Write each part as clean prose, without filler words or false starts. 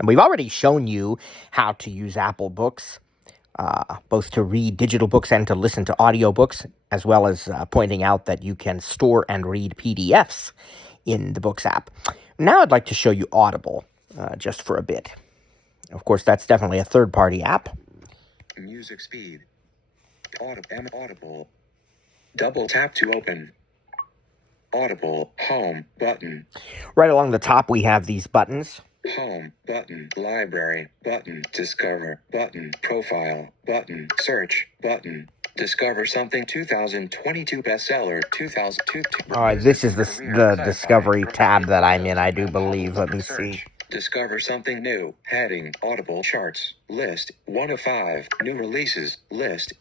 And we've already shown you how to use Apple Books, both to read digital books and to listen to audiobooks, as well as pointing out that you can store and read PDFs in the Books app. Now I'd like to show you Audible just for a bit. Of course, that's definitely a third-party app. Music speed. Audible. Double tap to open. Audible home button. Right along the top, we have these buttons. Home button, library button, discover button, profile button, search button, discover something 2022 bestseller 2002. All right, this is the discovery tab that I'm in, I do believe. Let me see. Discover something new. Heading Audible charts list 1 of 5 new releases list.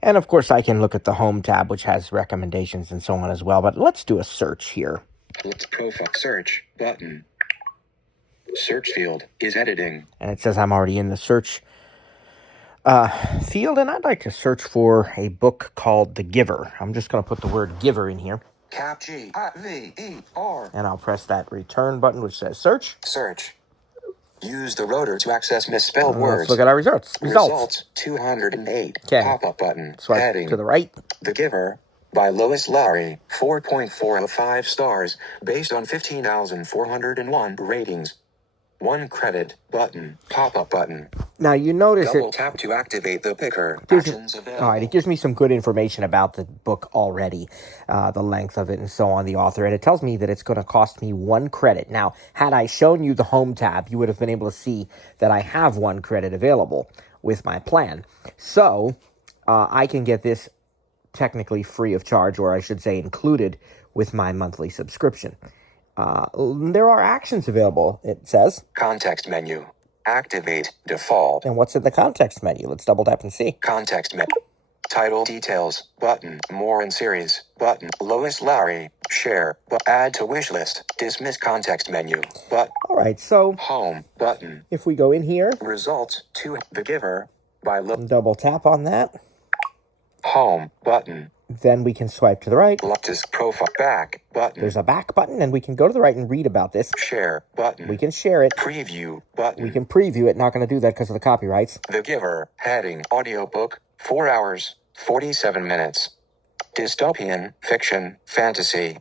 And of course, I can look at the home tab, which has recommendations and so on as well. But let's do a search here. Let's profile search button. Search field is editing. And it says I'm already in the search field, and I'd like to search for a book called The Giver. I'm just going to put the word giver in here. Cap G-I-V-E-R. And I'll press that return button, which says search. Search. Use the rotor to access misspelled words. Let's look at our results. Results 208. Okay. Pop-up button. Swipe Heading to the right. The Giver by Lois Lowry. 4.4 of 5 stars based on 15,401 ratings. 1 credit button. Pop-up button. Now you notice Double tap to activate the picker. Actions available. All right, it gives me some good information about the book already, the length of it and so on, the author, and it tells me that it's going to cost me 1 credit. Now, had I shown you the home tab, you would have been able to see that I have 1 credit available with my plan. So, I can get this technically free of charge, or I should say included with my monthly subscription. There are actions available, it says. Context menu. Activate default. And what's in the context menu? Let's double tap and see. Context menu. Title details button. More in series button. Lois Lowry. Share. Add to wish list. Dismiss context menu. All right, so home button. If we go in here. Results to The Giver by double tap on that. Home button. Then we can swipe to the right. Leftist profile back button. There's a back button, and we can go to the right and read about this. Share button. We can share it. Preview button. We can preview it. Not going to do that because of the copyrights. The Giver. Heading. Audiobook. 4 hours. 47 minutes. Dystopian. Fiction. Fantasy.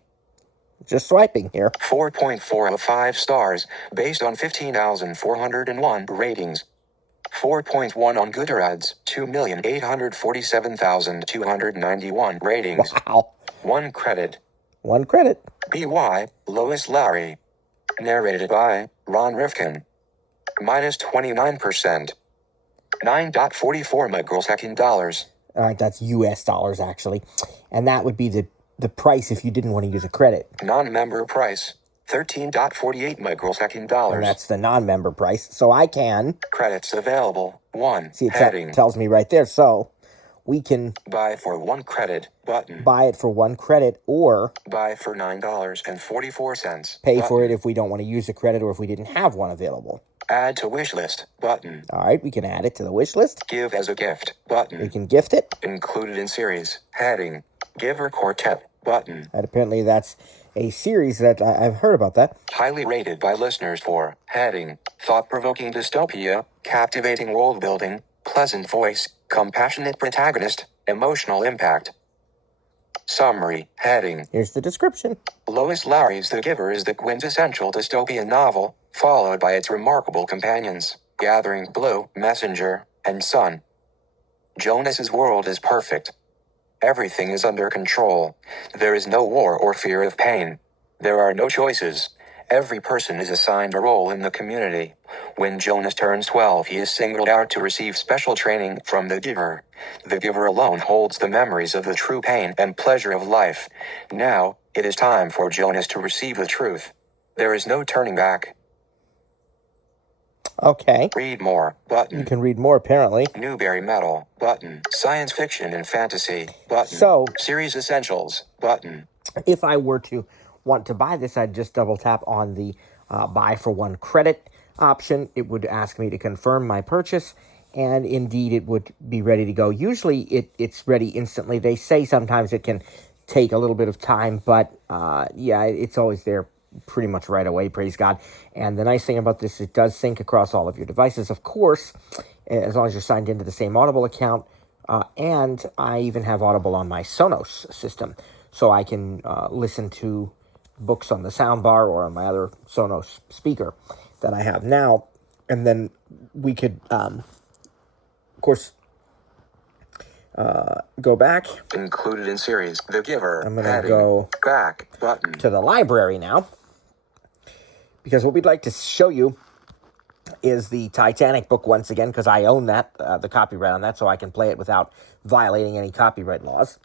Just swiping here. 4.4 of 5 stars. Based on 15,401 ratings. 4.1 on Goodreads, 2,847,291 ratings. Wow. 1 credit. 1 credit. B.Y. Lois Lowry. Narrated by Ron Rifkin. Minus 29%. 9.44 microsecond dollars. All right, that's US dollars, actually. And that would be the price if you didn't want to use a credit. Non-member price. 13.48 microsecond dollars. And that's the non-member price. So I can... Credits available. 1. See, it Heading. tells me right there. So we can... Buy for 1 credit. Button. Buy it for 1 credit or... Buy for $9.44. Pay for it if we don't want to use a credit or if we didn't have one available. Add to wish list. Button. All right, we can add it to the wish list. Give as a gift. Button. We can gift it. Included in series. Heading. Giver Quartet. Button. And apparently that's a series that I've heard about that. Highly rated by listeners for heading. Thought-provoking dystopia, captivating world-building, pleasant voice, compassionate protagonist, emotional impact. Summary. Heading. Here's the description. Lois Lowry's The Giver is the quintessential dystopian novel, followed by its remarkable companions, Gathering Blue, Messenger, and Sun. Jonas's world is perfect. Everything is under control. There is no war or fear of pain. There are no choices. Every person is assigned a role in the community. When Jonas turns 12, he is singled out to receive special training from the Giver. The Giver alone holds the memories of the true pain and pleasure of life. Now, it is time for Jonas to receive the truth. There is no turning back. Okay. Read more. Button. You can read more, apparently. Newberry Metal. Button. Science fiction and fantasy. Button. So, series essentials. Button. If I were to want to buy this, I'd just double tap on the buy for 1 credit option. It would ask me to confirm my purchase, and indeed it would be ready to go. Usually it's ready instantly. They say sometimes it can take a little bit of time, but yeah, it's always there pretty much right away, praise God. And the nice thing about this, it does sync across all of your devices, of course, as long as you're signed into the same Audible account. And I even have Audible on my Sonos system, so I can listen to books on the soundbar or on my other Sonos speaker that I have now. And then we could, of course, go back. Included in series, The Giver. I'm going to go back button to the library now, because what we'd like to show you is the Titanic book once again, because I own that, the copyright on that, so I can play it without violating any copyright laws.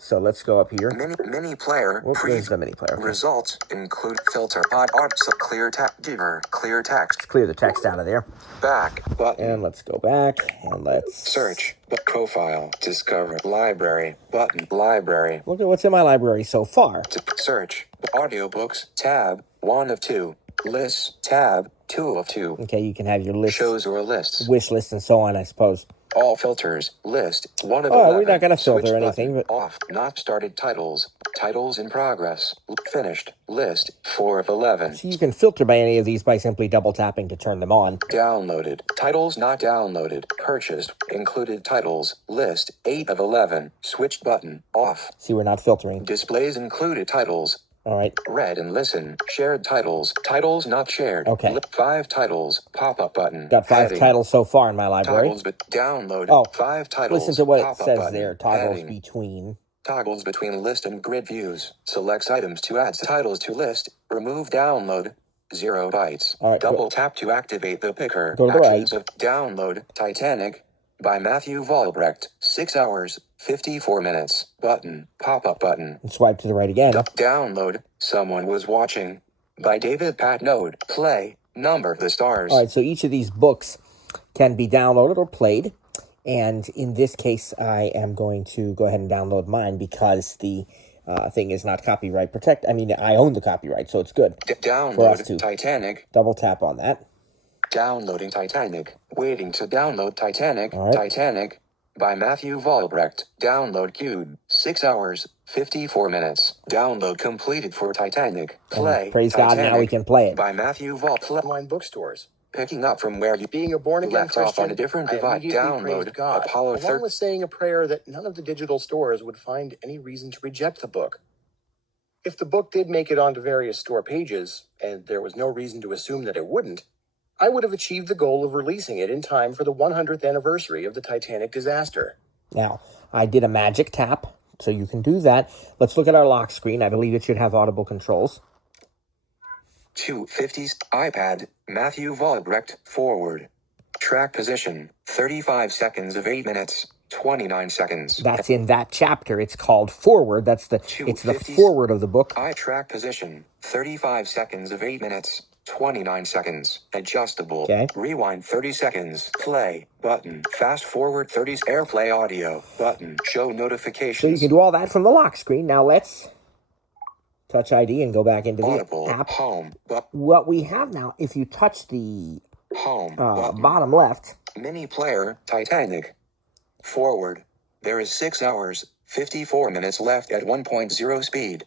So let's go up here. Mini player. Where's the mini player? Okay. Results include filter pod art clear text giver clear text. Let's clear the text out of there. Back button. And let's go back and let's search profile discover library button library. Look at what's in my library so far. Search audiobooks tab 1 of 2 lists tab 2 of 2. Okay, you can have your list, shows or lists, wish list, and so on, I suppose. All filters list 1 of 11. We're not going to filter anything, but off not started titles in progress finished list 4 of 11. So you can filter by any of these by simply double tapping to turn them on. Downloaded titles not downloaded purchased included titles list 8 of 11 switch button off. See, we're not filtering. Displays included titles. All right. Read and listen. Shared titles not shared. Okay. 5 titles. Pop-up button. Got 5 heading. titles so far in my library. Toggles, but download. Oh, 5 titles. Listen to what it says button. there. Toggles heading. between. Toggles between list and grid views. Selects items to add titles to list. Remove download. 0 bytes. All right. Double tap to activate the picker. Go to the Actions right. of download. Titanic by Matthew Vollbrecht. 6 hours. 54 minutes. Button. Pop-up button. And swipe to the right again. Download. Someone Was Watching. By David Patnode. Play. Number the stars. All right, so each of these books can be downloaded or played. And in this case, I am going to go ahead and download mine because the thing is not copyright protected. I mean, I own the copyright, so it's good Download for us to Titanic. double tap on that. Downloading Titanic. Waiting to download Titanic. All right. Titanic by Matthew Vollbrecht. Download queued. 6 hours, 54 minutes. Download completed for Titanic. Play. And praise God, now we can play it. By Matthew Vollbrecht. Online bookstores. Picking up from where you Being a born-again left Christian, off on a different I device. immediately Download praised God, Apollo along 13. with saying a prayer that none of the digital stores would find any reason to reject the book. If the book did make it onto various store pages, and there was no reason to assume that it wouldn't, I would have achieved the goal of releasing it in time for the 100th anniversary of the Titanic disaster. Now, I did a magic tap, so you can do that. Let's look at our lock screen. I believe it should have audible controls. 250s iPad Matthew Vollbrecht forward. Track position 35 seconds of 8 minutes 29 seconds. That's in that chapter. It's called Forward. It's the 250s forward of the book. Track position 35 seconds of 8 minutes 29 seconds. Adjustable. Okay. Rewind 30 seconds. Play button. Fast forward 30. Airplay audio button. Show notifications. So you can do all that from the lock screen. Now let's touch ID and go back into the Audible app. home. What we have now, if you touch the Home. bottom left, Mini player Titanic. Forward. There is 6 hours, 54 minutes left at 1.0 speed.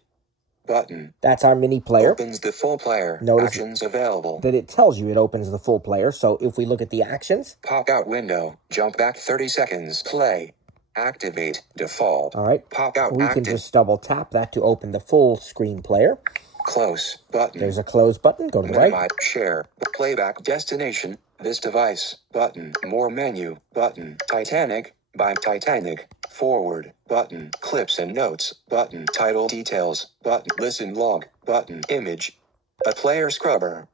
Button. that's our mini player. Opens the full player. Notice Actions available. that it tells you it opens the full player. So if we look at the actions, Pop out window. Jump back 30 seconds. Play. Activate. Default. all right, Pop out we can active. just double tap that to open the full screen player. Close. Button. There's a close button. Go to the right. Minimize. Share. Playback destination. This device. Button. More menu. Button. Titanic. By Titanic. Forward. Button. Clips and notes. Button. Title details. Button. Listen log. Button. Image. A player scrubber.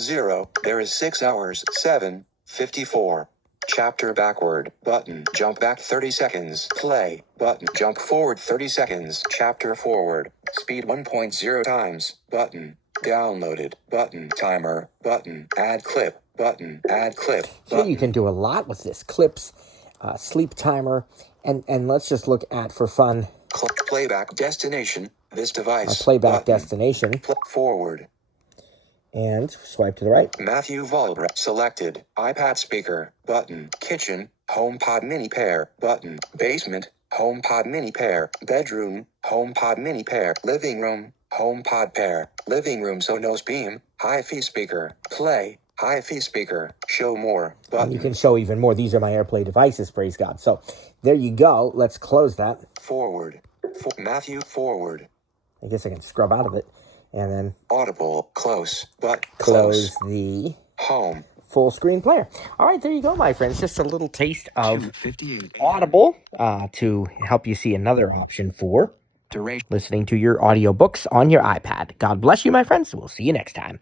0. There is 6 hours. 7:54. Chapter backward. Button. Jump back 30 seconds. Play. Button. Jump forward 30 seconds. Chapter forward. Speed 1.0 times. Button. Downloaded. Button. Timer. Button. Add clip. Button. Add clip. So you can do a lot with this. Clips, sleep timer, and let's just look at, for fun, Playback destination. This device. playback Button. destination, Forward. and swipe to the right. Matthew Vollbrecht selected. iPad speaker. Button. Kitchen. HomePod mini pair. Button. Basement. HomePod mini pair. Bedroom, HomePod mini pair. Living room, HomePod pair. Living room Sonos Beam, hi-fi speaker. Play, hi-fi speaker. Show more. And you Button. can show even more. These are my AirPlay devices, praise God. So there you go. Let's close that. Forward. Matthew forward. I guess I can scrub out of it. And then Audible, close, but close close. the Home. full screen player. All right, there you go, my friends. Just a little taste of 258. Audible to help you see another option for Duration. listening to your audiobooks on your iPad. God bless you, my friends. We'll see you next time.